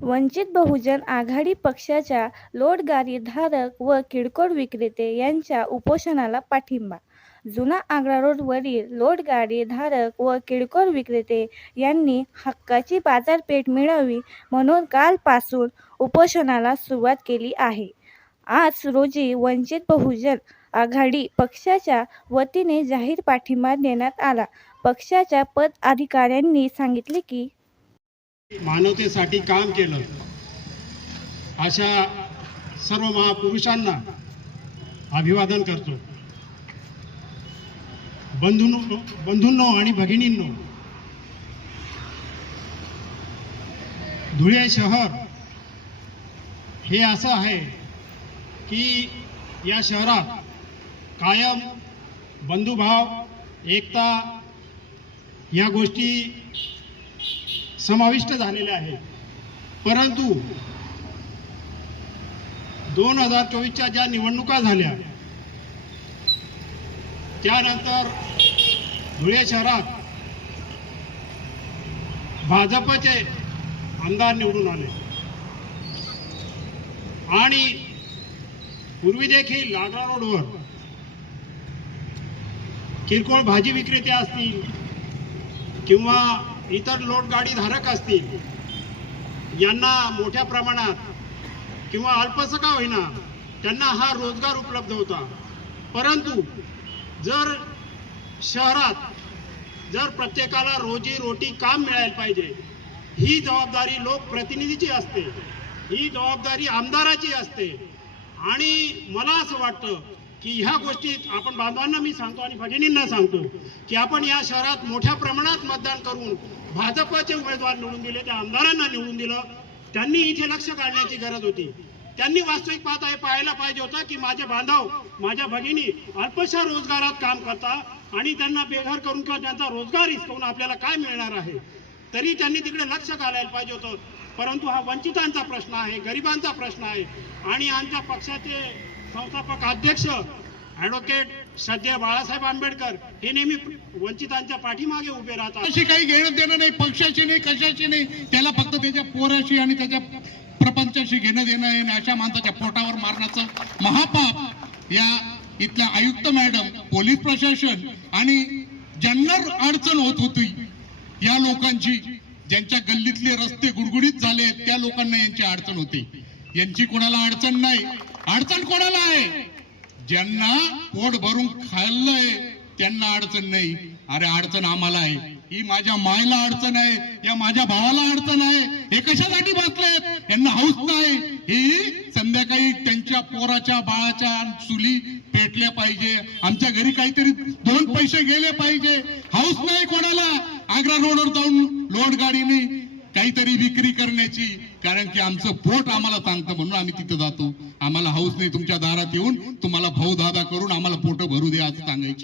वंचित बहुजन आघाडी पक्षाच्या लोटगाडीधारक व किरकोळ विक्रेते यांच्या उपोषणाला पाठिंबा. जुना आग्रा रोडवरील लोटगाडीधारक व किरकोळ विक्रेते यांनी हक्काची बाजारपेठ मिळावी म्हणून कालपासून उपोषणाला सुरुवात केली आहे. आज रोजी वंचित बहुजन आघाडी पक्षाच्या वतीने जाहीर पाठिंबा देण्यात आला. पक्षाच्या पदाधिकाऱ्यांनी सांगितले की मानवतेसाठी काम केलं अशा सर्व महापुरुषांना अभिवादन करतो. बंधूंनो आणि भगिनींनो, धुळे शहर हे असं आहे की या शहरात कायम बंधुभाव, एकता या गोष्टी समाविष्ट झालेल्या आहेत. परंतु 2024च्या ज्या निवडणुका झाल्या त्यानंतर धुळे शहरात भाजपचे आमदार निवडून आले आणि पूर्वी देखील आग्रा रोडवर किरकोळ भाजी विक्रेते असतील किंवा इतर लोटगाडी धारक असतील, यांना मोठ्या प्रमाणात किंवा अल्पसं का होईना त्यांना हा रोजगार उपलब्ध होता. परंतु जर शहरात प्रत्येकाला रोजी रोटी काम मिळायला पाहिजे, ही जबाबदारी लोकप्रतिनिधीची असते, ही जबाबदारी आमदाराची असते. आणि मला असं वाटतं की ह्या गोष्टीत आपण बांधवांना मी सांगतो आणि भगिनींना सांगतो की आपण या शहरात मोठ्या प्रमाणात मतदान करून भाजपचे उमेदवार निवडून दिले, त्या आमदारांना निवडून दिलं. त्यांनी इथे लक्ष काढण्याची गरज होती. त्यांनी वास्तविक पाहायला पाहिजे होतं की माझे बांधव, माझ्या भगिनी अल्पशा रोजगारात काम करतात आणि त्यांना बेघर करून किंवा त्यांचा रोजगार हिसकावून आपल्याला काय मिळणार आहे. तरी त्यांनी तिकडे लक्ष घालायला पाहिजे होतं. परंतु हा वंचितांचा प्रश्न आहे, गरिबांचा प्रश्न आहे. आणि आमच्या पक्षाचे संस्थापक अध्यक्ष ॲडव्होकेट श्रद्धेय बाळासाहेब आंबेडकर हे नेहमी वंचितांच्या पाठीमागे उभे राहतात. अशी काही घेणं देणं नाही, पक्षाची नाही, कशाची नाही. त्याला फक्त त्याच्या पोराशी आणि त्याच्या प्रपंचाशी घेणं देणं आहे. अशा माणसाच्या पोटावर मारण्याचं महापाप या इथल्या आयुक्त मॅडम, पोलीस प्रशासन आणि ज्यांना अडचण होत होती या लोकांची, ज्यांच्या गल्लीतले रस्ते गुडगुडीत झाले त्या लोकांना यांची अडचण होती. यांची कोणाला अडचण नाही. अडचण कोणाला आहे? ज्यांना पोट भरून खाल्लंय त्यांना अडचण नाही. अरे अडचण आम्हाला आहे, ही माझ्या मायला अडचण आहे, या माझ्या भावाला अडचण आहे. हे कशासाठी बसलेत? यांना हौस नाही. ही संध्याकाळी त्यांच्या पोराच्या बाळाच्या चुली पेटल्या पाहिजे, आमच्या घरी काहीतरी 2 पैसे गेले पाहिजे. हौस नाही कोणाला आग्रा रोडवर जाऊन लोड गाडीने काहीतरी विक्री करण्याची. कारण की आमचं पोट आम्हाला सांगतं म्हणून आम्ही तिथं जातो. आम्हाला हौस नाही तुमच्या दारात येऊन तुम्हाला भाऊ दादा करून आम्हाला पोट भरू द्या असं सांगायची.